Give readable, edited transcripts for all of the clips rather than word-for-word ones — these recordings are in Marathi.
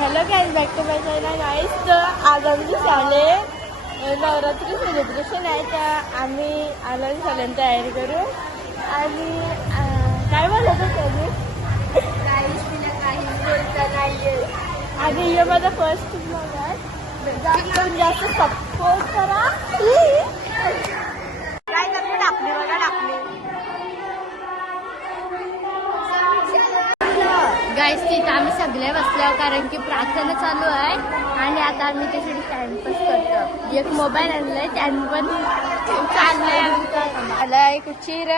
Hello guys, back to my channel guys. तर आज आमची शाळे नवरात्री सेलिब्रेशन आहे, तर आम्ही आलो सगळ्यांची तयारी करू. आणि काय बोलत त्यांनी गाईज, तिला काही बोलता नाही. आणि हे माझा फर्स्ट ब्लॉग आहे. जास्त सपोर्ट करा काय करतो. टाकली बघा, टाकली गाईस. तिथं आम्ही सगळे बसलो कारण की प्रार्थना चालू आहे. आणि आता आम्ही त्यासाठी टाइमपास करतो. एक मोबाईल आणलाय, त्याने पण चाललंय. आलाय कुचीर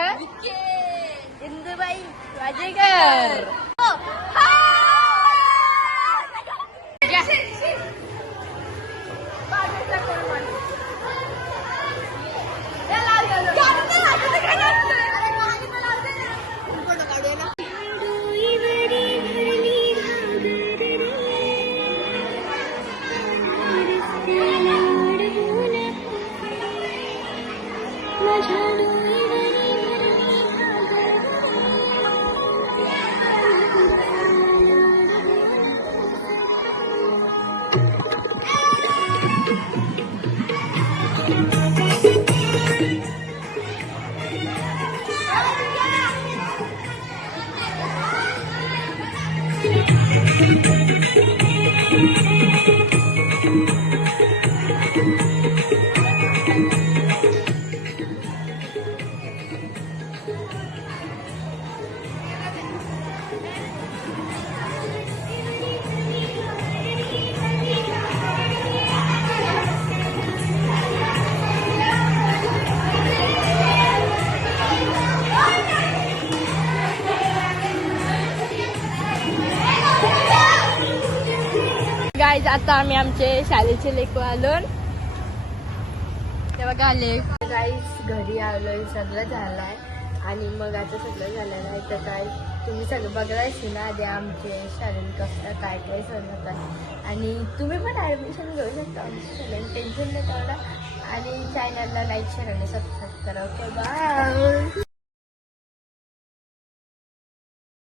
इंदुबाई वाजेकर. गाईज, आता आम्ही आमचे शाळेचे लेकरू आलो. ते बघा आले. गाईज, घरी आलोय, सगळं झालंय. आणि मग आता सगळं झालेलं आहे. तर काय तुम्ही सगळं बघायचं ना आधी आमचे शाळेत कसं काय काय सण होतात. आणि तुम्ही पण ॲडमिशन घेऊ शकता. आमच्या सगळ्यांनी टेन्शन नाही ठेवलं. आणि चॅनलला लाईक शेअर आणि सबस्क्राईब करा. बाय.